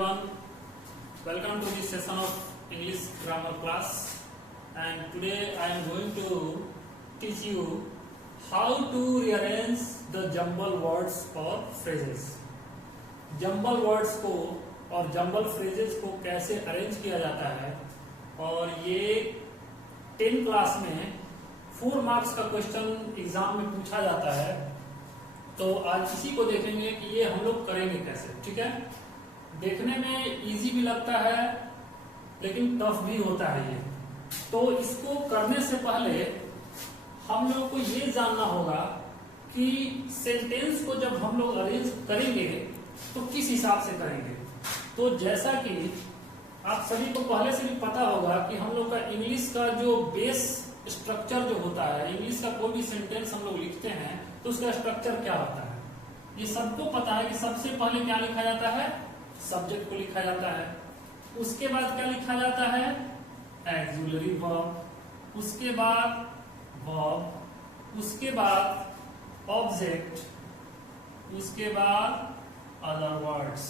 everyone, welcome to this session of English grammar class, and today I am going to teach you how to rearrange the jumble words or phrases. Jumble words को और jumble phrases को कैसे arrange किया जाता है, और ये 10 class में 4 मार्क्स का क्वेश्चन एग्जाम में पूछा जाता है। तो आज इसी को देखेंगे कि ये हम लोग करेंगे कैसे। ठीक है, देखने में इजी भी लगता है लेकिन टफ भी होता है ये। तो इसको करने से पहले हम लोग को ये जानना होगा कि सेंटेंस को जब हम लोग अरेंज करेंगे तो किस हिसाब से करेंगे। तो जैसा कि आप सभी को पहले से भी पता होगा कि हम लोग का इंग्लिश का जो बेस स्ट्रक्चर जो होता है, इंग्लिश का कोई भी सेंटेंस हम लोग लिखते हैं तो उसका स्ट्रक्चर क्या होता है, ये सबको पता है कि सबसे पहले क्या लिखा जाता है, सब्जेक्ट को लिखा जाता है। उसके बाद क्या लिखा जाता है, ऑक्सिलरी वर्ब, उसके बाद वर्ब, उसके बाद ऑब्जेक्ट, उसके बाद अदर वर्ड्स।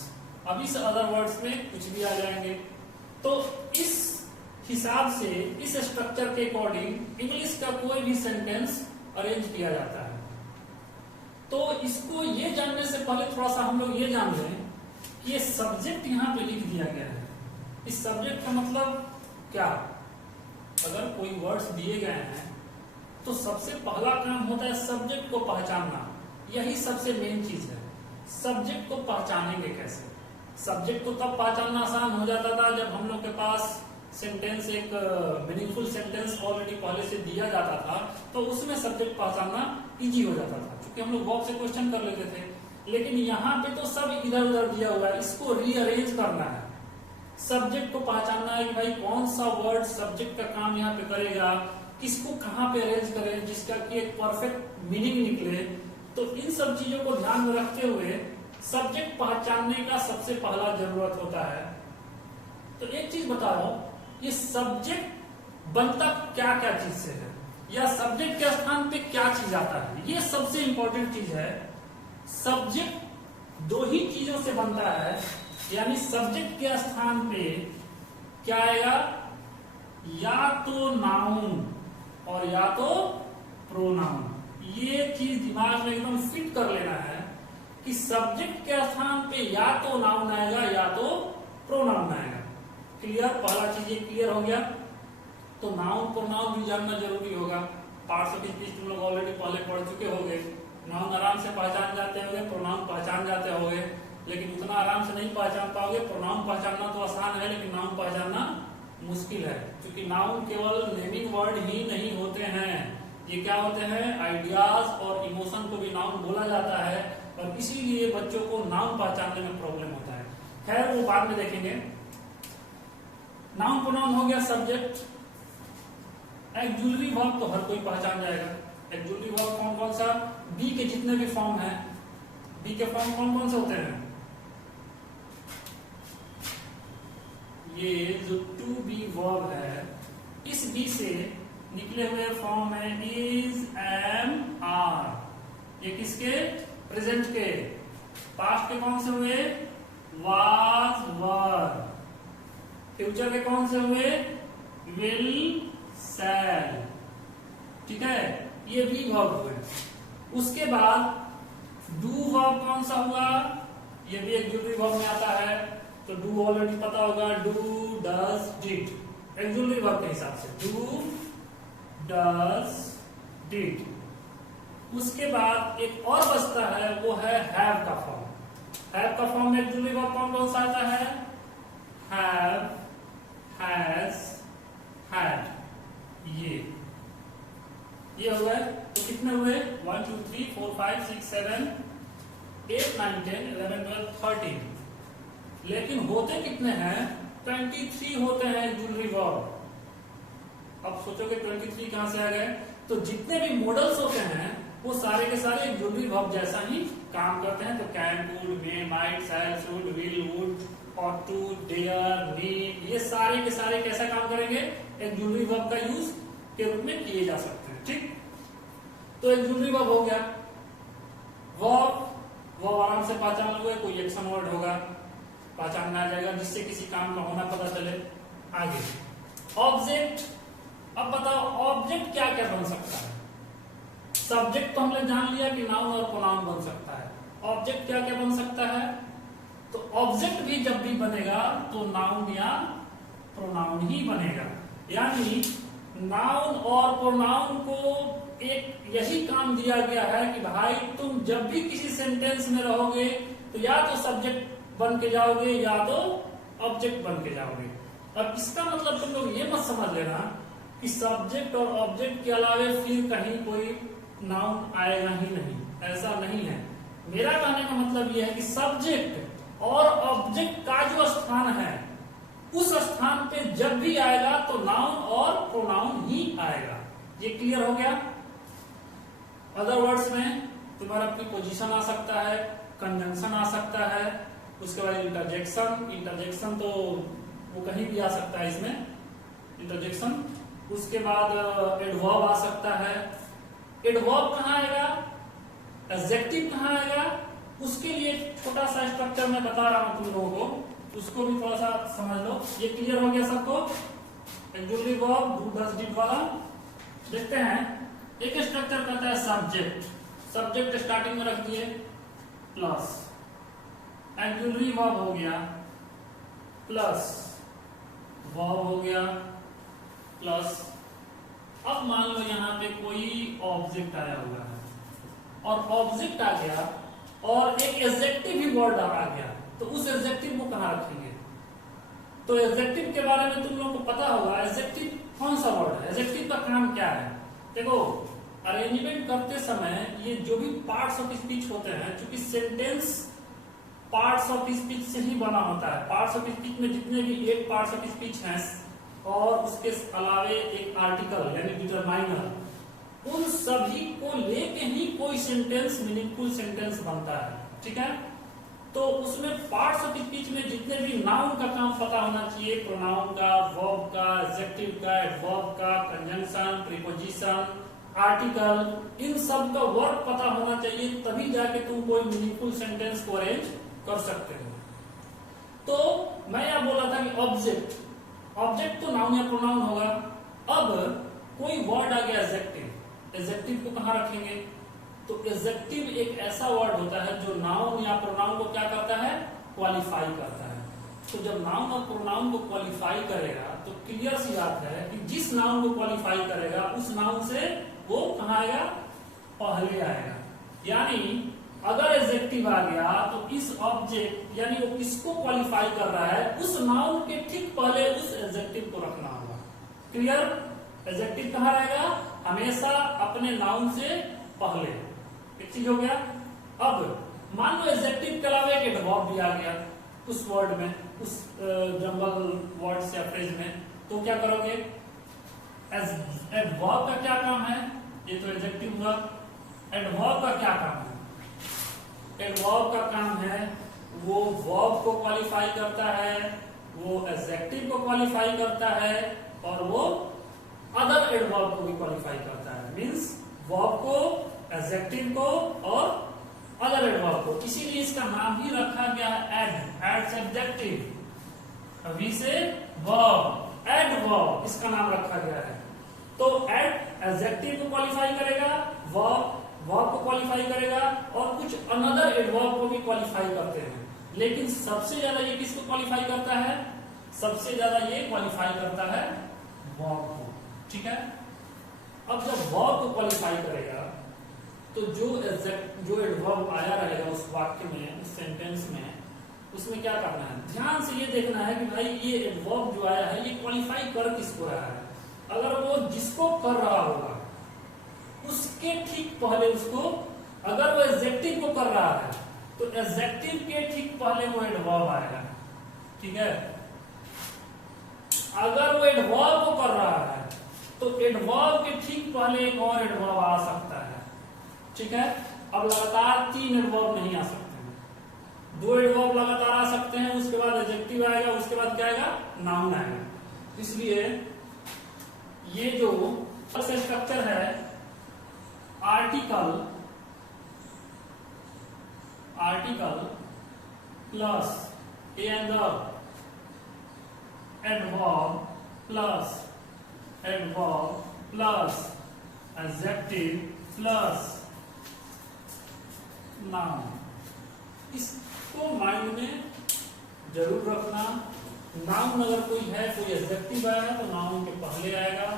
अब इस अदर वर्ड्स में कुछ भी आ जाएंगे। तो इस हिसाब से, इस स्ट्रक्चर के अकॉर्डिंग इंग्लिश का कोई भी सेंटेंस अरेंज किया जाता है। तो इसको ये जानने से पहले थोड़ा सा हम लोग ये जान लें कि ये सब्जेक्ट यहाँ पे लिख दिया गया है। इस सब्जेक्ट का मतलब क्या। अगर कोई वर्ड्स दिए गए हैं तो सबसे पहला काम होता है सब्जेक्ट को पहचानना। यही सबसे मेन चीज है। सब्जेक्ट को पहचानेंगे कैसे। सब्जेक्ट को तब पहचानना आसान हो जाता था जब हम लोग के पास सेंटेंस, एक मीनिंगफुल सेंटेंस ऑलरेडी पहले से दिया जाता था, तो उसमें सब्जेक्ट पहचानना इजी हो जाता था, क्योंकि हम लोग वर्ब से क्वेश्चन कर लेते थे। लेकिन यहाँ पे तो सब इधर उधर दिया हुआ है, इसको रीअरेंज करना है। सब्जेक्ट को पहचानना है कि भाई कौन सा वर्ड सब्जेक्ट का काम यहाँ पे करेगा, किसको कहाँ पे अरेंज करें जिसका कि एक परफेक्ट मीनिंग निकले। तो इन सब चीजों को ध्यान में रखते हुए सब्जेक्ट पहचानने का सबसे पहला जरूरत होता है। तो एक चीज बताओ, ये सब्जेक्ट बनता क्या क्या चीज से है, या सब्जेक्ट के स्थान पे क्या चीज आता है, ये सबसे इंपॉर्टेंट चीज है। सब्जेक्ट 2 ही चीजों से बनता है, यानी सब्जेक्ट के स्थान पे क्या आएगा, या तो नाउन और या तो प्रोनाउन। ये चीज दिमाग में एकदम फिट कर लेना है कि सब्जेक्ट के स्थान पे या तो नाउन आएगा या तो प्रोनाउन आएगा। क्लियर, पहला चीज ये क्लियर हो गया। तो नाउन प्रोनाउन भी जानना जरूरी होगा। पार्ट्स ऑफ स्पीच तुम लोग ऑलरेडी पहले पढ़ चुके होंगे। नाउन आराम से पहचान जाते होंगे, प्रोनाउन पहचान जाते होंगे, लेकिन उतना आराम से नहीं पहचान पाओगे। प्रोनाउन पहचानना तो आसान है लेकिन नाउन पहचानना मुश्किल है, क्योंकि नाउन केवल नेमिंग वर्ड ही नहीं होते हैं। ये क्या होते हैं, आइडियाज और इमोशन को भी नाउन बोला जाता है, और इसीलिए बच्चों को नाउन पहचानने में प्रॉब्लम होता है। खैर, वो बाद में देखेंगे। नाउन प्रोनाउन हो गया सब्जेक्ट। ऑक्सिलरी वर्ब तो हर कोई पहचान जाएगा। ऑक्सिलरी वर्ब कौन कौन सा, बी के जितने भी फॉर्म हैं, बी के फॉर्म कौन कौन से होते हैं। ये जो टू बी वर्ब है, इस बी से निकले हुए फॉर्म है इज, एम, आर। ये किसके, प्रेजेंट के। पास्ट के कौन से हुए, वाज, वर। फ्यूचर के कौन से हुए, विल, शैल। ठीक है, ये भी वर्ब हुए। उसके बाद डू वर्ब कौन सा हुआ, ये भी ऑक्सिलरी वर्ब में आता है। तो डू ऑलरेडी पता होगा, do, does, did, auxiliary verb के हिसाब से डू, डज, डिड। उसके बाद एक और बचता है, वो है हैव का फॉर्म। हैव का फॉर्म में ऑक्सिलरी वर्ब कौन सा आता है, हैव, हैज, हैड। ये हुआ है। तो कितने हुए, 1 2 3 4 5 6 7 8 9 10 11 12 13। लेकिन होते कितने हैं, 23 होते हैं ऑक्सिलरी वर्ब। अब सोचोगे 23 कहां से आ गए। तो जितने भी मॉडल्स होते हैं वो सारे के सारे ऑक्सिलरी वर्ब जैसा ही काम करते हैं। तो can, could, may, might, shall, should, will, would, ought to, dare, need, ये सारे के सारे कैसा काम करेंगे, ऑक्सिलरी वर्ब का यूज के रूप में किए जा सकते हैं। ठीक, तो ऑक्सिलरी वर्ब हो गया। वर्ब आराम से पहचान लोगे, कोई एक्शन वर्ड होगा। पहचान में आ जाएगा, जिससे किसी काम का होना पता चले। आगे ऑब्जेक्ट, अब बताओ ऑब्जेक्ट क्या क्या बन सकता है। सब्जेक्ट तो हमने जान लिया कि नाउन और प्रोनाउन बन सकता है, ऑब्जेक्ट क्या क्या बन सकता है। तो ऑब्जेक्ट भी जब भी बनेगा तो नाउन या प्रोनाउन ही बनेगा, यानी नाउन और प्रोनाउन को एक यही काम दिया गया है कि भाई तुम जब भी किसी सेंटेंस में रहोगे तो या तो सब्जेक्ट बन के जाओगे या तो ऑब्जेक्ट बन के जाओगे। अब इसका मतलब तुम लोग ये मत समझ लेना कि सब्जेक्ट और ऑब्जेक्ट के अलावे फिर कहीं कोई नाउन आएगा ही नहीं, ऐसा नहीं है। मेरा कहने का मतलब यह है कि सब्जेक्ट और ऑब्जेक्ट का जो स्थान है उस स्थान पे जब भी आएगा तो नाउन और प्रोनाउन ही आएगा। ये क्लियर हो गया। अदर वर्ड्स में तुम्हारा प्रीपोजिशन आ सकता है, कंजंक्शन आ सकता है, उसके बाद इंटरजेक्शन, इंटरजेक्शन तो वो कहीं भी आ सकता है इसमें इंटरजेक्शन। उसके बाद एडवर्ब आ सकता है। एडवर्ब कहाँ आएगा, एडजेक्टिव कहाँ आएगा, उसके लिए छोटा सा स्ट्रक्चर मैं बता रहा हूं तुम लोगों को, उसको भी थोड़ा सा समझ लो। ये क्लियर हो गया सबको। Actually verb do does did वाला देखते हैं। एक स्ट्रक्चर कहता है सब्जेक्ट, सब्जेक्ट स्टार्टिंग में रख दिए प्लस एक्जुअली वर्ब हो गया प्लस वर्ब हो गया प्लस। अब मान लो यहाँ पे कोई ऑब्जेक्ट आया हुआ है और ऑब्जेक्ट आ गया और एक एडजेक्टिव भी वर्ड आ गया, तो उस एडजेक्टिव को कहाँ रखेंगे। तो एडजेक्टिव के बारे में तुम लोगों को पता होगा, एडजेक्टिव कौन सा वर्ड है, एडजेक्टिव का काम क्या है। देखो अरेंजमेंट करते समय ये जो भी पार्ट्स ऑफ स्पीच होते हैं, क्योंकि सेंटेंस पार्ट्स ऑफ स्पीच से ही बना होता है। पार्ट्स ऑफ स्पीच में जितने भी एक पार्ट्स ऑफ स्पीच हैं और उसके अलावे एक आर्टिकल यानी डिटरमाइनर, उन सभी को लेके ही कोई सेंटेंस मीनिंगफुल सेंटेंस बनता है। ठीक है, तो उसमें पार्ट्स ऑफ स्पीच में जितने भी नाउन का काम पता होना चाहिए, प्रोनाउन का, वर्ब का, एडजेक्टिव का, एडवर्ब का, कंजंक्शन, प्रीपोजिशन, आर्टिकल, इन सब का वर्क पता होना चाहिए, तभी जाके तुम कोई मीनिंगफुल सेंटेंस को अरेंज कर सकते हो। तो मैं यह बोला था कि ऑब्जेक्ट, ऑब्जेक्ट तो नाउन या प्रोनाउन होगा। अब कोई वर्ड आ गया एडजेक्टिव, एडजेक्टिव को कहाँ रखेंगे। तो एडजेक्टिव एक ऐसा वर्ड होता है जो नाउन या प्रोनाउन को क्या करता है, क्वालिफाई करता है। तो जब नाउन और प्रोनाउन को क्वालिफाई करेगा तो क्लियर सी बात है कि जिस नाउन को क्वालिफाई करेगा उस नाउन से वो कहाँ आएगा, पहले आएगा। यानी अगर एडजेक्टिव आ गया तो इस ऑब्जेक्ट यानी वो किसको क्वालिफाई कर रहा है, उस नाउन के ठीक पहले उस एडजेक्टिव को रखना होगा। क्लियर, एडजेक्टिव कहाँ रहेगा, हमेशा अपने नाउन से पहले। एक चीज हो गया। अब मान लो एडजेक्टिव के अलावा एक एडवर्ब भी आ गया उस वर्ड में, उस जंबल वर्ड्स या फ्रेज में, तो क्या करोगे। एडवर्ब का क्या काम है, ये तो एडजेक्टिव हुआ। एडवर्ब का क्या काम है, एडवर्ब का काम है वो वर्ब को क्वालिफाई करता है, वो एडजेक्टिव को क्वालिफाई करता है और वो अदर एडवर्ब को भी क्वालिफाई करता है। मींस वर्ब को, एडजेक्टिव को और अदर एडवर्ब को। इसीलिए इसका नाम ही रखा गया है एड, एड्स एडजेक्टिव। अभी से वर्ब, एडवर्ब इसका नाम रखा गया है। तो एड एडजेक्टिव को क्वालिफाई करेगा, वर्ब वर्ब को क्वालिफाई करेगा और कुछ अनदर एडवर्ब को भी क्वालिफाई करते हैं। लेकिन सबसे ज्यादा ये किसको क्वालिफाई करता है, सबसे ज्यादा ये क्वालिफाई करता है वर्ब को। ठीक है, अब जब वर्ब को क्वालिफाई करेगा तो जो एडवर्ब आया रहेगा उस वाक्य में, उस सेंटेंस में, उसमें क्या करना है, ध्यान से ये देखना है कि भाई ये एडवर्ब जो आया है ये क्वालिफाई कर किसको रहा है। अगर वो जिसको कर रहा होगा उसके ठीक पहले उसको, अगर वो एडजेक्टिव को कर रहा है तो एडजेक्टिव के ठीक पहले वो एडवर्ब आएगा। ठीक है, अगर वो एडवर्ब को कर रहा है तो एडवर्ब के ठीक पहले एक और एडवर्ब आ सकता है। ठीक है, अब लगातार 3 एडवर्ब नहीं आ सकते हैं, 2 एडवर्ब लगातार आ सकते हैं, उसके बाद एडजेक्टिव आएगा, उसके बाद क्या आएगा, नाउन आएगा। इसलिए ये जो स्ट्रक्चर है article plus and the adverb plus adjective plus noun। इसको माइंड में जरूर रखना। नाउन अगर कोई है, कोई एडजेक्टिव आया तो नाउन के पहले आएगा।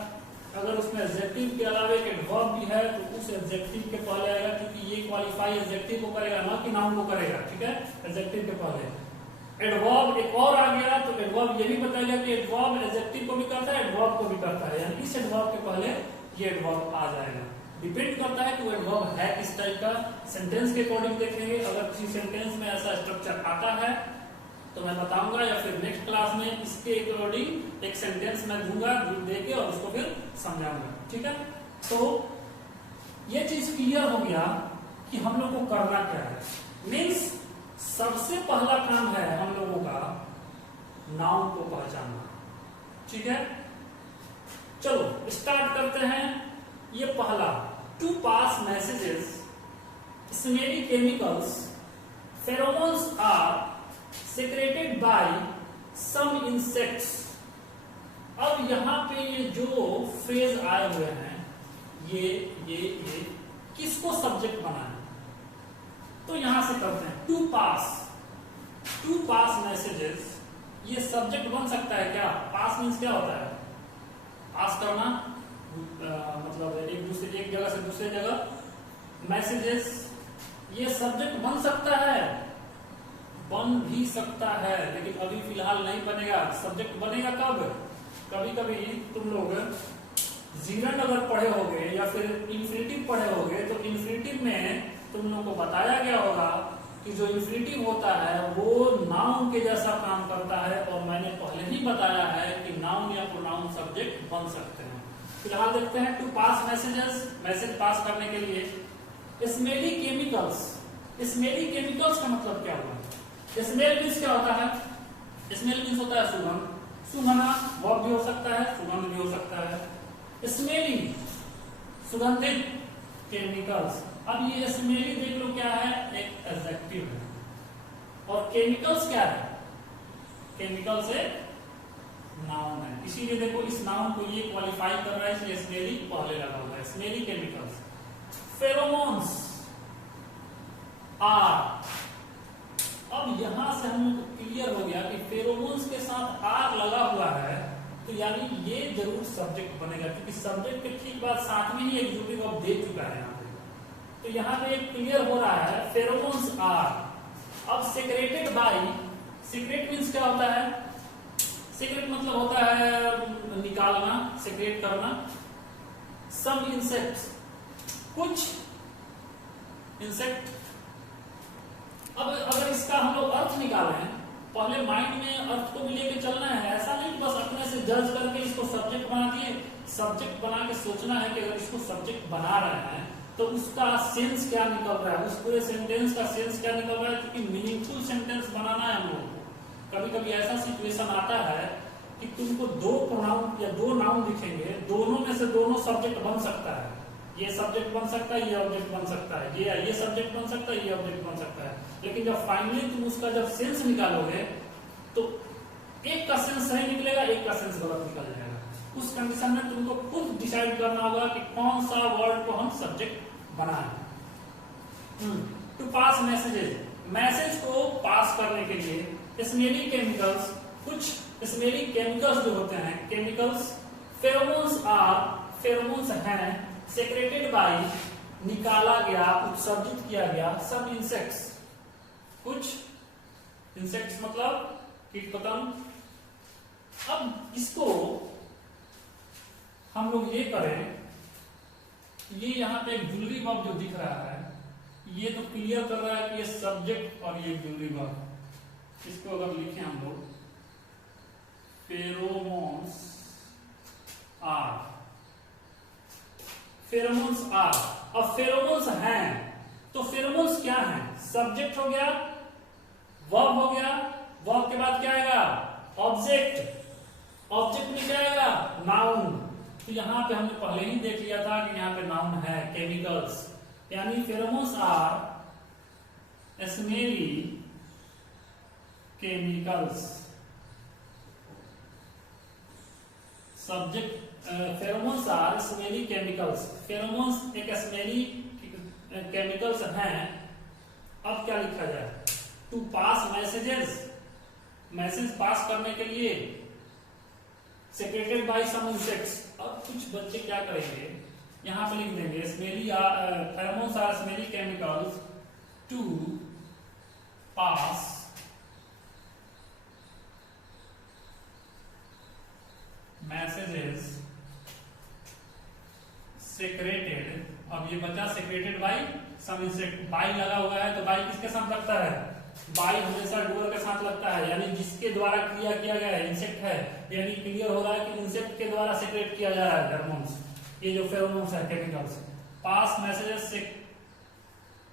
अगर उसमें एडजेक्टिव के अलावा एक एडवर्ब भी है तो उस एडजेक्टिव के पहले आएगा, क्योंकि ये क्वालिफाई एडजेक्टिव को करेगा, ना कि नाउन को करेगा। ठीक है, एडजेक्टिव के पहले एडवर्ब एक और आ गया तो एडवर्ब ये भी बताएगा कि एडवर्ब एडजेक्टिव को भी करता है, एडवर्ब को भी करता है, यानी इस एडवर्ब के पहले ये एडवर्ब आ जाएगा। डिपेंड करता है कि वो एडवर्ब है किस टाइप का। सेंटेंस के अकॉर्डिंग देखेंगे, अगर किसी सेंटेंस में ऐसा स्ट्रक्चर आता है तो मैं बताऊंगा, या फिर नेक्स्ट क्लास में इसके अकॉर्डिंग एक सेंटेंस मैं दूंगा, देके और उसको फिर समझाऊंगा। ठीक है, तो ये चीज क्लियर हो गया कि हम लोग को करना क्या है। मीन्स सबसे पहला काम है हम लोगों का नाउन को पहचानना। ठीक है, चलो स्टार्ट करते हैं। ये पहला, to pass messages smelly chemicals pheromones are secreted by some insects. अब यहां पे ये जो फ्रेज आए हुए हैं, ये किसको सब्जेक्ट बनाए, तो यहां से करते हैं। टू पास मैसेजेस, ये सब्जेक्ट बन सकता है क्या? पास मीन्स क्या होता है? पास करना, मतलब एक जगह से दूसरे जगह। मैसेजेस ये सब्जेक्ट बन सकता है, बन भी सकता है, लेकिन अभी फिलहाल नहीं बनेगा। सब्जेक्ट बनेगा कब? कभी कभी तुम लोग जीरंड अगर पढ़े होगे या फिर इन्फिनिटिव पढ़े होगे तो इन्फिनिटिव में तुम लोग को बताया गया होगा कि जो इन्फिनिटिव होता है वो नाउन के जैसा काम करता है, और मैंने पहले ही बताया है कि नाउन या प्रोनाउन सब्जेक्ट बन सकते हैं। फिलहाल देखते हैं to pass messages, message pass करने के लिए। स्मेली केमिकल्स, स्मेली केमिकल्स का मतलब क्या हुआ? स्मेल मीन्स क्या होता है? स्मेल मीन्स होता है सुगंध, सुंघना वर्ब भी हो सकता है, सुगंध भी हो सकता है। स्मेली सुगंधित केमिकल्स। अब ये स्मेली देख लो क्या है, एक एडजेक्टिव है, और केमिकल्स क्या है? केमिकल्स एक नाउन है, इसीलिए देखो इस नाउन को ये क्वालिफाई कर रहा है, इसलिए स्मेली पहले लगा हुआ है। Smelly chemicals. फेरोमोन्स आर, अब यहां से हम लोग क्लियर हो गया कि फेरोमोन्स के साथ आर लगा हुआ है, तो यानी ये जरूर सब्जेक्ट बनेगा, क्योंकि सब्जेक्ट के ठीक बाद साथ में ही एग्जीक्यूटिव वर्ब दे चुका है यहाँ पे। तो यहाँ पे एक क्लियर हो रहा है फेरोमोन्स आर। अब सेक्रेटेड बाय, सीक्रेट मीन्स क्या होता है? सीक्रेट मतलब होता है निकालना, सीक्रेट करना। सम इंसेक्ट्स, कुछ इंसेक्ट। अब अगर इसका हम लोग अर्थ निकालें, पहले माइंड में अर्थ को भी लेके चलना है, ऐसा नहीं बस अपने से जज करके इसको सब्जेक्ट बना दिए। सब्जेक्ट बना के सोचना है कि अगर इसको सब्जेक्ट बना रहे हैं तो उसका सेंस क्या निकल रहा है, उस पूरे सेंटेंस का सेंस क्या निकल रहा है, क्योंकि मीनिंगफुल सेंटेंस बनाना है हम लोग को। कभी कभी ऐसा सिचुएशन आता है कि तुमको दो प्रोनाउन या दो नाउन दिखेंगे, दोनों में से दोनों सब्जेक्ट बन सकता है। ये सब्जेक्ट बन सकता है, ये ऑब्जेक्ट बन सकता है, ये सब्जेक्ट बन सकता है, ये ऑब्जेक्ट बन सकता है। लेकिन जब फाइनली तुम उसका जब सेंस निकालोगे तो एक का सेंस सही निकलेगा, एक का सेंस गलत निकल जाएगा। उस कंडीशन में तुमको खुद डिसाइड करना होगा कि कौन सा वर्ड को हम सब्जेक्ट बनाएं। टू पास मैसेजेस, मैसेज को पास करने के लिए स्मेली केमिकल्स, कुछ स्मेली केमिकल्स जो होते हैं, केमिकल्स। फेरोमोन्स आर, फेरोमोन्स हैं। सेक्रेटेड बाय, निकाला गया, उत्सर्जित किया गया। सब इंसेक्ट्स, कुछ इंसेक्ट्स मतलब कीट पतंग। अब इसको हम लोग ये करें, ये यहाँ पे एक ज्वेलरी वर्ब जो दिख रहा है, ये तो क्लियर कर रहा है कि ये सब्जेक्ट और ये ज्वेलरी वर्ब। इसको अगर लिखें हम लोग, फेरोमोन्स आर, फेरोमोन्स आर। अब फेरोमोन्स हैं, तो फेरोमोन्स क्या हैं? सब्जेक्ट हो गया, वर्ब हो गया, वर्ब के बाद क्या आएगा? ऑब्जेक्ट, ऑब्जेक्ट में क्या आएगा? नाउन। तो यहां पे हमने पहले ही देख लिया था कि यहां पे नाउन है केमिकल्स, यानी pheromones are smelly chemicals. Subject pheromones are smelly chemicals. Pheromones एक smelly chemicals हैं. अब क्या लिखा जाए? To pass messages, message pass करने के लिए secreted by some insects. अब कुछ बच्चे क्या करेंगे, यहां पर लिख देंगे smelly pheromones are smelly chemicals to pass messages secreted. अब ये बचा secreted by some insect. By लगा हुआ है तो बाई किसके साथ लगता है? बाई हमेशा डुअर के साथ लगता है, यानी जिसके द्वारा क्रिया किया गया है इंसेक्ट है, यानी क्लियर हो रहा है कि इंसेक्ट के द्वारा सेक्रेट किया जा रहा है फेरोमोन्स. ये जो फेरोमोन्स है chemicals, pass messages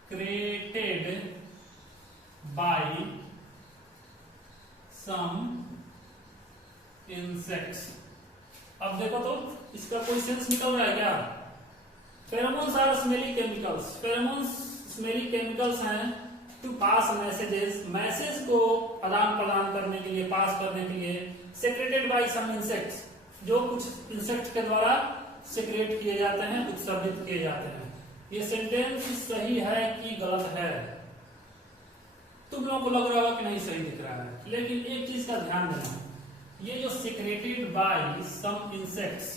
secreted by some insects. अब देखो तो इसका कोई सेंस निकल रहा है क्या? Pheromones are smelly chemicals. Pheromones smelly chemicals हैं टू पास मैसेजेस, मैसेज को आदान प्रदान करने के लिए, पास करने के लिए, सेक्रेटेड बाय सम इंसेक्ट्स, जो कुछ इंसेक्ट के द्वारा सेक्रेट किए जाते हैं, उत्सर्जित किए जाते हैं. ये सेंटेंस सही है कि गलत है? तुम लोगों को लग रहा होगा कि नहीं सही दिख रहा है, लेकिन एक चीज का ध्यान देना, ये जो सेक्रेटेड बाय सम इंसेक्ट्स,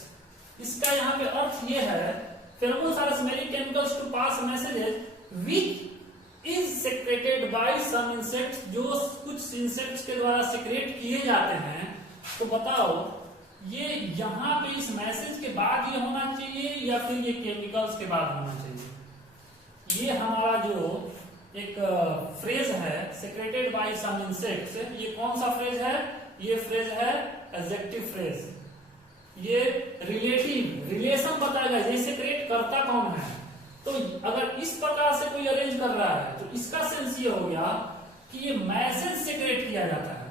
इसका यहाँ पे अर्थ ये है, pheromones are smelly chemicals to pass messages which is secreted by some insects, जो कुछ इंसेक्ट्स के द्वारा सेक्रेट किए जाते हैं. तो बताओ ये यहाँ पे इस मैसेज के बाद ये होना चाहिए या फिर ये केमिकल्स के बाद होना चाहिए? ये हमारा जो एक फ्रेज है सेक्रेटेड बाय सम इंसेक्ट्स, ये कौन सा फ्रेज है? ये फ्रेज है एडजेक्टिव फ्रेज. ये रिलेटिव रिलेशन बताएगा, ये सेक्रेट करता कौन है. तो अगर इस प्रकार से कोई अरेंज कर रहा है तो इसका सेंस ये हो गया कि ये मैसेज सेक्रेट किया जाता है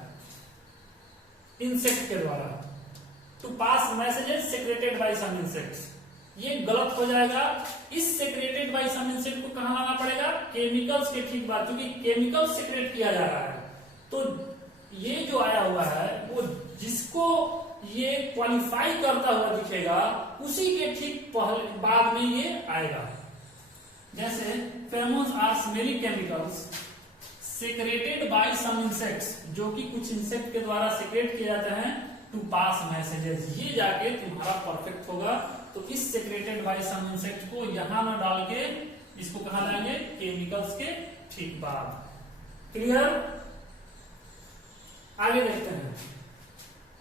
इंसेक्ट के द्वारा. To pass messages secreted by some insects, ये गलत हो जाएगा. इस सेक्रेटेड बाय सम इंसेक्ट को कहां लाना पड़ेगा? केमिकल्स के ठीक बाद, क्योंकि केमिकल सेक्रेट किया जा रहा है. तो ये जो आया हुआ है वो जिसको ये क्वालिफाई करता हुआ दिखेगा उसी के ठीक पहले बाद में ये आएगा. जैसे pheromones are smelly chemicals secreted by some insects, जो कि कुछ इंसेक्ट के द्वारा सेक्रेट किए जाते हैं टू पास मैसेजेस. ये जाके तुम्हारा परफेक्ट होगा. तो इस सेक्रेटेड बाय सम इंसेक्ट को यहां ना डाल के इसको कहां लाएंगे? केमिकल्स के ठीक बाद. क्लियर? आगे देखते हैं.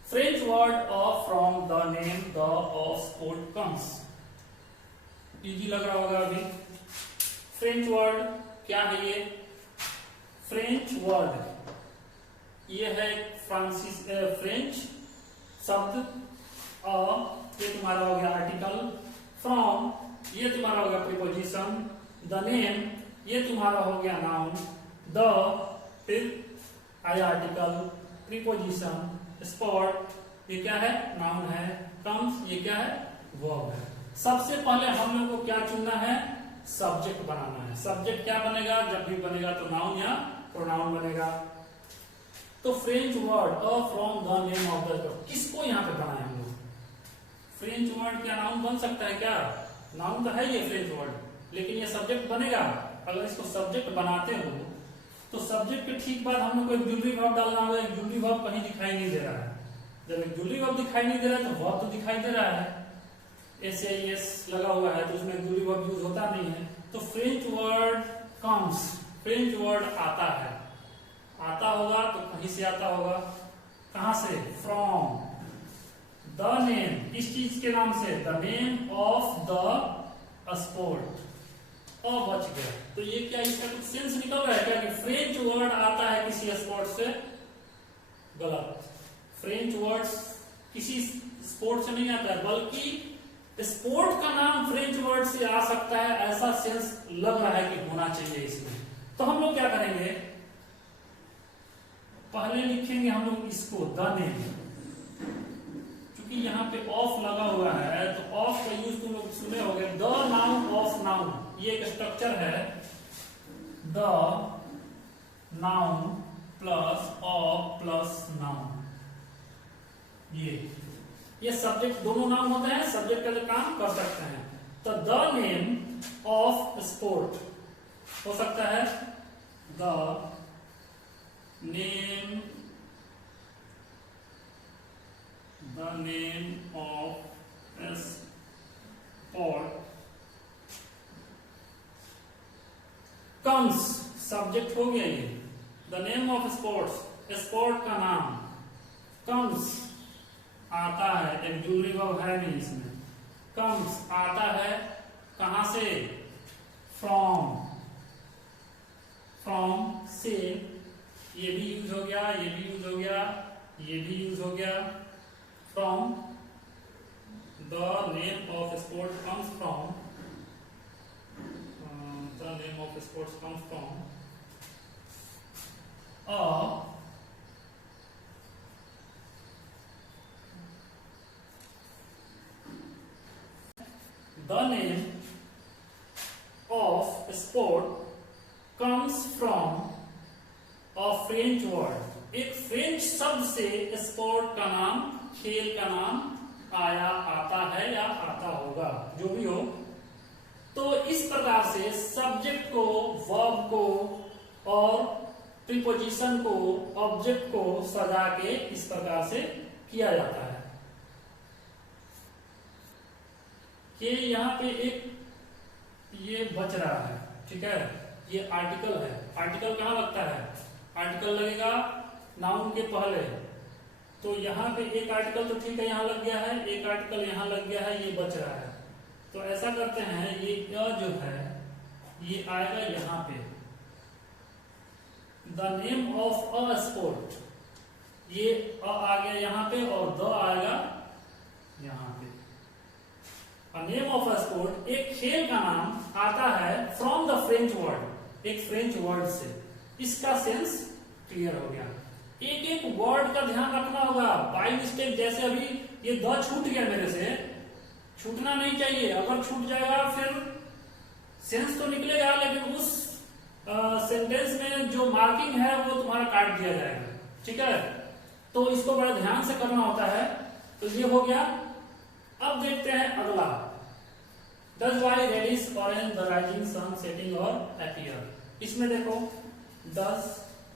French word of from the name the of sport comes. Easy लग रहा होगा अभी. फ्रेंच वर्ड क्या है ये? फ्रेंच वर्ड ये है फ्रेंच शब्द. ये तुम्हारा हो गया आर्टिकल. फ्रॉम ये तुम्हारा हो गया प्रीपोजिशन. द नेम ये तुम्हारा हो गया नाउन. द फिर आया आर्टिकल, प्रीपोजिशन. स्पॉट ये क्या है? नाउन है. कम्स ये क्या है? वर्ब है. सबसे पहले हम लोग को क्या चुनना है? सब्जेक्ट बनाना है. सब्जेक्ट क्या बनेगा? जब भी बनेगा तो नाउन या प्रोनाउन बनेगा. तो French word a from the name of the, किसको यहाँ पे बनाए हम लोग? फ्रेंच वर्ड क्या नाउन बन सकता है क्या? नाउन तो है ये फ्रेंच वर्ड, लेकिन ये सब्जेक्ट बनेगा. अगर इसको सब्जेक्ट बनाते हो तो सब्जेक्ट के ठीक बाद हम लोग को एक जूलरी वर्ब डालना होगा. एक जूलरी वर्ब कहीं दिखाई नहीं दे रहा है. जब एक जूलरी वर्ब दिखाई नहीं दे रहा है तो वर्ब तो दिखाई दे रहा है. एस लगा हुआ है तो उसमें जूलरी वर्ब यूज होता नहीं है. तो French word comes, French word आता है. आता होगा तो कहीं से आता होगा. कहां से? फ्रॉम द नेम, किस चीज के नाम से? The name of the sport. बच गया. तो ये क्या इसका कुछ सेंस निकल रहा है क्या कि फ्रेंच वर्ड आता है किसी स्पोर्ट से? गलत. फ्रेंच वर्ड किसी स्पोर्ट से नहीं आता है, बल्कि स्पोर्ट का नाम फ्रेंच वर्ड से आ सकता है, ऐसा सेंस लग रहा है कि होना चाहिए इसमें. तो हम लोग क्या करेंगे? पहले लिखेंगे हम लोग इसको द नेम. क्योंकि यहाँ पे ऑफ लगा हुआ है तो ऑफ का यूज तुम लोग सुने होंगे. द नाउन ऑफ नाउन, ये एक स्ट्रक्चर है. The noun plus of plus noun. ये सब्जेक्ट दोनों नाम होते हैं, सब्जेक्ट का जो काम कर सकते हैं। तो द नेम ऑफ स्पोर्ट हो सकता है the name of sport comes, subject हो गया ये। The name of sports, sport का नाम, कम्स आता है, एक जूलरी वर्ब है नहीं इसमें। कम्स आता है कहां से? फ्रॉम, फ्रॉम से, ये भी यूज हो गया, ये भी यूज हो गया, ये भी यूज हो गया। From, the name of sport comes from, the name of sports comes from the name of sport comes from a French word, एक फ्रेंच शब्द से स्पोर्ट का नाम, खेल का नाम आया, आता है या आता होगा, जो भी हो। तो इस प्रकार से सब्जेक्ट को, वर्ब को और प्रीपोजिशन को, ऑब्जेक्ट को सजा के इस प्रकार से किया जाता है। कि यहाँ पे एक ये बच रहा है, ठीक है, ये आर्टिकल है। आर्टिकल कहाँ लगता है? आर्टिकल लगेगा नाउन के पहले। तो यहाँ पे एक आर्टिकल तो ठीक है यहाँ लग गया है, एक आर्टिकल यहाँ लग गया है, ये बच रहा है। तो ऐसा करते हैं, ये जो है ये आएगा यहाँ पे, the name of a sport, ये आ गया यहाँ पे और द आएगा यहाँ पे। नेम ऑफ अ स्पोर्ट, एक खेल का नाम आता है फ्रॉम द फ्रेंच वर्ड, एक फ्रेंच वर्ड से। इसका सेंस क्लियर हो गया। एक एक वर्ड का ध्यान रखना होगा, बाय मिस्टेक जैसे अभी ये द छूट गया मेरे से, छूटना नहीं चाहिए। अगर छूट जाएगा फिर सेंस तो निकलेगा, लेकिन उस सेंटेंस में जो मार्किंग है वो तुम्हारा काट दिया जाएगा, ठीक है। तो इसको बड़ा ध्यान से करना होता है। तो ये हो गया। अब देखते हैं अगला, does why reddish orange the rising sun setting और अपीयर। इसमें देखो does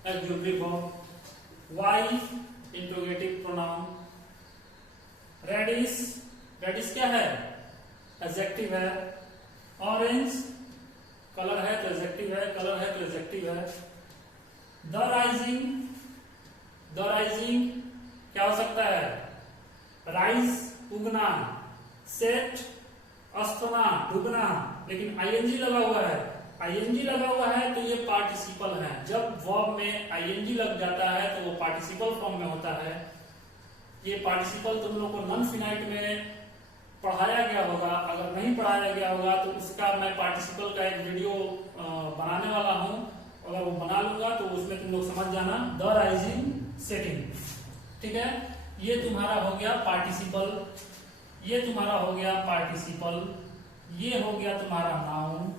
auxiliary verb, why interrogative pronoun, reddish, reddish क्या है? एडजेक्टिव है। ऑरेंज कलर है तो एडजेक्टिव है, कलर है तो एडजेक्टिव है। द राइजिंग, द राइजिंग क्या हो सकता है? राइज उगना, सेट अस्थना डूबना, लेकिन आईएनजी लगा हुआ है। आईएनजी लगा हुआ है तो ये पार्टिसिपल है। जब वर्ब में आईएनजी लग जाता है तो वो पार्टिसिपल फॉर्म में होता है। ये पार्टिसिपल तुम लोग को नॉन फिनाइट में पढ़ाया गया होगा, अगर नहीं पढ़ाया गया होगा तो उसका मैं पार्टिसिपल का एक वीडियो बनाने वाला हूं, अगर वो बना लूंगा तो उसमें तुम लोग समझ जाना। द राइजिंग सेटिंग, ठीक है। ये तुम्हारा हो गया पार्टिसिपल, ये तुम्हारा हो गया पार्टिसिपल, ये हो गया तुम्हारा नाउन,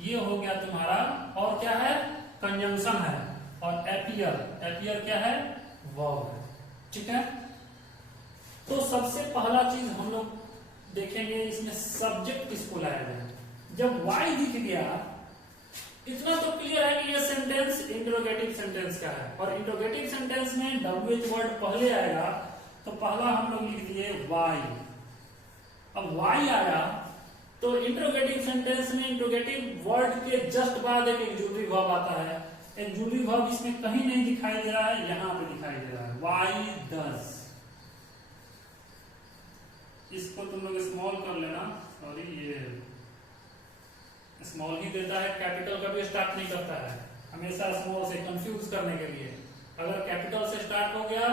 ये हो गया तुम्हारा, और क्या है? कंजंक्शन है। और एपियर, एपियर क्या है? वर्ब है, ठीक है। तो सबसे पहला चीज हम लोग देखेंगे इसमें सब्जेक्ट किसको लाया जाए। जब वाई दिख गया, इतना तो क्लियर है कि ये सेंटेंस इंट्रोगेटिव सेंटेंस का है, और इंट्रोगेटिव सेंटेंस में डब्ल्यूएच वर्ड पहले आएगा। तो पहला हम लोग लिख दिए वाई। अब वाई आया तो इंट्रोगेटिव सेंटेंस में इंट्रोगेटिव वर्ड के जस्ट बाद एक एक्जुलेटरी वर्ब आता है। एक्जुलेटरी वर्ब इसमें कहीं नहीं दिखाई दे रहा है, यहां पे दिखाई दे रहा है, वाई डज। इसको तुम लोग स्मॉल कर लेना, सॉरी ये स्मॉल ही देता है, कैपिटल कभी स्टार्ट नहीं करता है, हमेशा स्मॉल से, कंफ्यूज करने के लिए। अगर कैपिटल से स्टार्ट हो गया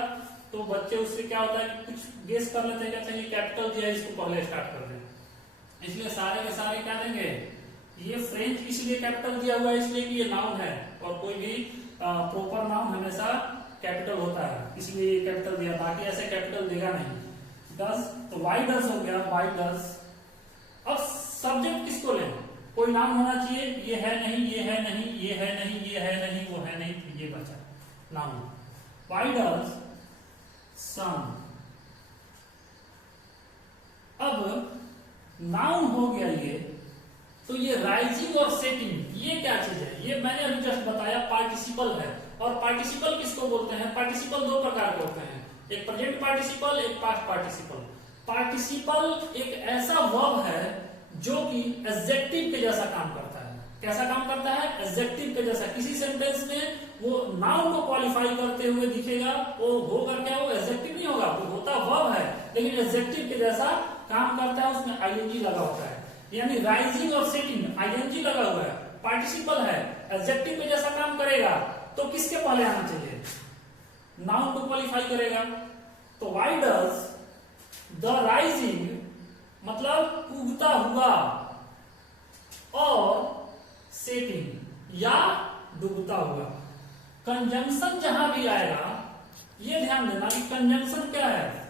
तो बच्चे उससे क्या होता है कि कुछ गेस कर लेते हैं, कहते हैं ये कैपिटल दिया है, इसको पहले स्टार्ट कर दें। इसलिए सारे के सारे क्या देंगे, ये फ्रेंच इसलिए कैपिटल दिया हुआ है इसलिए कि ये नाउन है, और कोई भी प्रॉपर नाउन हमेशा कैपिटल होता है, इसलिए ये कैपिटल दिया, बाकी ऐसे कैपिटल देगा नहीं। डज, तो वाई डज हो गया, वाई डज। अब सब्जेक्ट किसको लें? कोई नाम होना चाहिए, ये है नहीं, ये है नहीं, ये है नहीं, ये है नहीं, वो है नहीं, ये बचा। नाउन। व्हाई डज सन। अब नाउन हो गया ये, तो ये राइजिंग और सेटिंग ये क्या चीज है? ये मैंने अभी जस्ट बताया पार्टिसिपल है। और पार्टिसिपल किसको बोलते हैं? पार्टिसिपल दो प्रकार के होते हैं, एक प्रेजेंट पार्टिसिपल, एक पास्ट पार्टिसिपल। पार्टिसिपल एक ऐसा वर्ब है जो कि एडजेक्टिव के जैसा काम करता है। कैसा काम करता है? एडजेक्टिव के जैसा। किसी सेंटेंस में वो नाउन को क्वालिफाई करते हुए दिखेगा, वो होकर क्या, वो एडजेक्टिव नहीं होगा, वो होता वर्ब है लेकिन एडजेक्टिव के जैसा काम करता है, उसमें आईएनजी लगा होता है। यानी राइजिंग और सेटिंग आईएनजी लगा हुआ है, पार्टिसिपल है, एडजेक्टिव के जैसा काम करेगा, तो किसके पहले आना चाहिए? नाउन को क्वालिफाई करेगा। तो व्हाई डज द राइजिंग मतलब उगता हुआ, और सेटिंग या डूबता हुआ। कंजंक्शन जहां भी आएगा, ये ध्यान देना कि कंजंक्शन क्या है?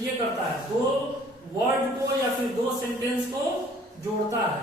ये करता है, दो वर्ड को या फिर दो सेंटेंस को जोड़ता है,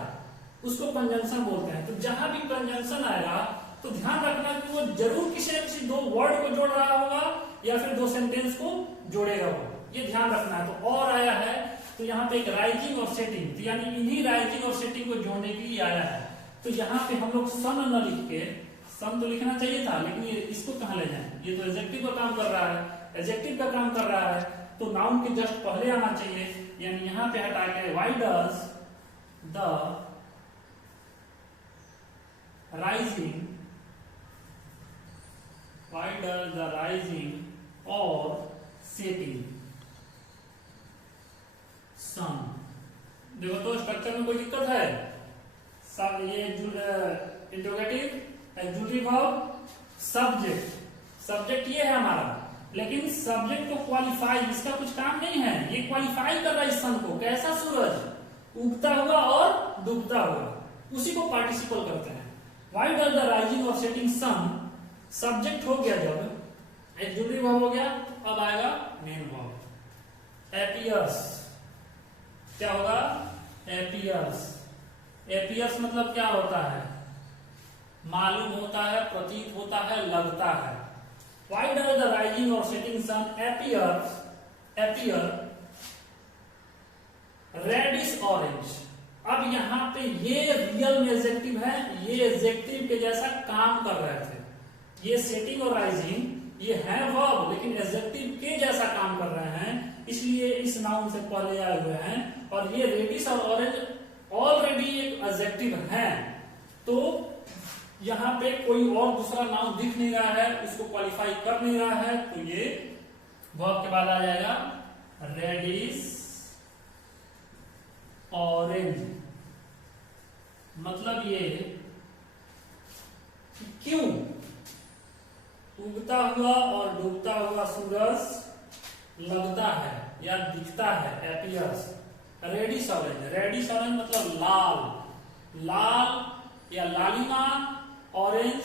उसको कंजंक्शन बोलते हैं। तो जहां भी कंजंक्शन आएगा तो ध्यान रखना कि वो जरूर किसी न किसी दो वर्ड को जोड़ रहा होगा या फिर दो सेंटेंस को जोड़ेगा, वो ये ध्यान रखना है। तो और आया है तो यहाँ पे एक राइजिंग और सेटिंग, तो यानी इन्हीं राइजिंग और सेटिंग को जोड़ने के लिए आया है। तो यहाँ पे हम लोग सन न लिख के, सन तो लिखना चाहिए था लेकिन ये इसको कहाँ ले जाए? ये तो एडजेक्टिव का काम कर रहा है, एडजेक्टिव का काम कर रहा है, तो नाउन के जस्ट पहले आना चाहिए। यानी यहाँ पे हटा के why does the rising, why does the rising और सेटिंग सन। देखो तो स्ट्रक्चर में कोई दिक्कत है? सब ये इंट्रोगेटिव, एक्जुलेटरी वर्ब, सब्जेक्ट, सब्जेक्ट ये है हमारा, लेकिन सब्जेक्ट को क्वालिफाई, इसका कुछ काम नहीं है, ये क्वालिफाई कर रहा है इस सन को। कैसा? सूरज उगता हुआ और डूबता हुआ, उसी को पार्टिसिपल करते हैं। व्हाई डज द राइजिंग और सेटिंग सन, सब्जेक्ट हो गया, जब एक्जुलेटरी वर्ब हो गया, अब आएगा मेन वर्ब। एपियर्स, क्या होगा? एपियर्स। एपियर्स मतलब क्या होता है? मालूम होता है, प्रतीत होता है, लगता है। व्हाई डज द राइजिंग और setting sun appear reddish orange. अब यहाँ पे ये रियल में एडजेक्टिव है, ये एडजेक्टिव के जैसा काम कर रहे थे। ये सेटिंग और राइजिंग ये है वर्ब, लेकिन एडजेक्टिव के जैसा काम कर रहे हैं, इसलिए इस नाउन से पहले आए हुए हैं। और ये रेडिश और ऑरेंज ऑलरेडी एक एडजेक्टिव है, तो यहाँ पे कोई और दूसरा नाउन दिख नहीं रहा है, उसको क्वालिफाई कर नहीं रहा है, तो ये वर्ब के बाद आ जाएगा रेडिश ऑरेंज। मतलब ये क्यों उगता हुआ और डूबता हुआ सूरज लगता है या दिखता है, appears. Reddish orange, reddish orange मतलब लाल, लाल या लालिमा, ऑरेंज,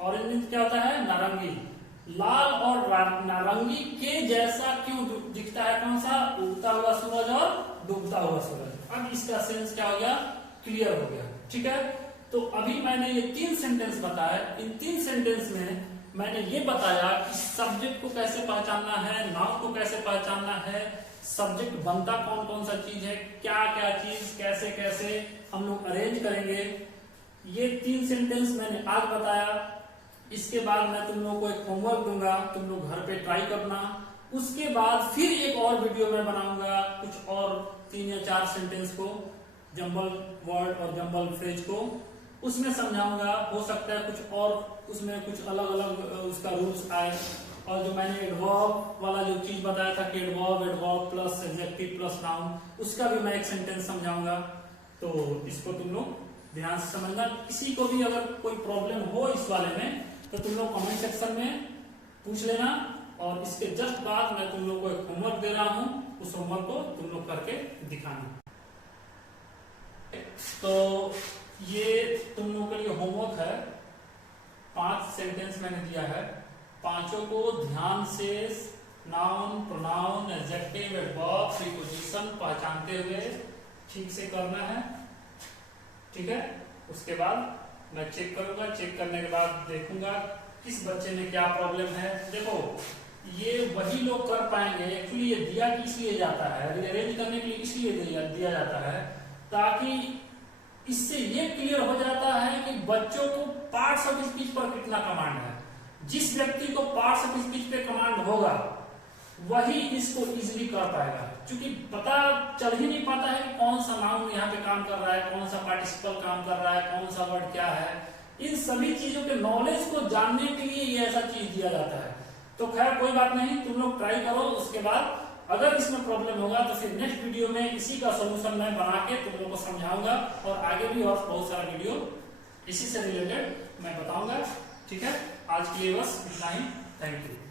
ऑरेंज क्या होता है? नारंगी। लाल और नारंगी के जैसा क्यों दिखता है? कौन सा? उगता हुआ सूरज और डूबता हुआ सूरज। अब इसका सेंस क्या हो गया? क्लियर हो गया, ठीक है। तो अभी मैंने ये 3 सेंटेंस बताया, इन 3 सेंटेंस में मैंने ये बताया कि सब्जेक्ट को कैसे पहचानना है, नाउन को कैसे पहचानना है, सब्जेक्ट बनता कौन कौन सा चीज है, क्या क्या चीज कैसे कैसे हम लोग अरेंज करेंगे। ये 3 सेंटेंस मैंने आज बताया। इसके बाद मैं तुम लोगों को एक होमवर्क दूंगा, तुम लोग घर पे ट्राई करना। उसके बाद फिर एक और वीडियो में बनाऊंगा, कुछ और 3 या 4 सेंटेंस को, जंबल वर्ड और जंबल फ्रेज को, उसमें समझाऊंगा। हो सकता है कुछ और उसमें कुछ अलग अलग उसका रूल्स आए। और जो मैंने एडवर्ब वाला जो चीज बताया था कि adverb plus adjective plus noun, उसका भी मैं एक सेंटेंस समझाऊंगा। तो इसको तुम लोग ध्यान से समझना। किसी को भी अगर कोई प्रॉब्लम हो इस वाले में तो तुम लोग कमेंट सेक्शन में पूछ लेना। और इसके जस्ट बाद मैं तुम लोग को एक होमवर्क दे रहा हूं, उस होमवर्क को तुम लोग करके दिखाना। तो ये तुम लोगों के लिए होमवर्क है। 5 सेंटेंस मैंने दिया है, 5 को ध्यान से noun, pronoun, adjective, adverb, preposition पहचानते हुए ठीक से करना है, ठीक है। उसके बाद मैं चेक करूंगा, चेक करने के बाद देखूंगा किस बच्चे में क्या प्रॉब्लम है। देखो ये वही लोग कर पाएंगे, एक्चुअली ये दिया इसलिए जाता है, रीअरेंज करने के लिए इसलिए दिया जाता है ताकि इससे ये क्लियर हो जाता है कि बच्चों को पार्ट्स ऑफ स्पीच पर कितना कमांड है। जिस व्यक्ति को पार्ट्स ऑफ स्पीच पे कमांड होगा वही इसको इजीली कर पाएगा, क्योंकि पता चल ही नहीं पाता है कि कौन सा नाउन यहाँ पे काम कर रहा है, कौन सा पार्टिसिपल काम कर रहा है, कौन सा वर्ड क्या है। इन सभी चीजों के नॉलेज को जानने के लिए ये ऐसा चीज दिया जाता है। तो खैर कोई बात नहीं, तुम लोग ट्राई करो, उसके बाद अगर इसमें प्रॉब्लम होगा तो फिर नेक्स्ट वीडियो में इसी का सोल्यूशन मैं बना के तुम लोग को समझाऊंगा, और आगे भी और बहुत सारा वीडियो इसी से रिलेटेड मैं बताऊंगा। ठीक है, आज के लिए बस इतना ही। Thank you.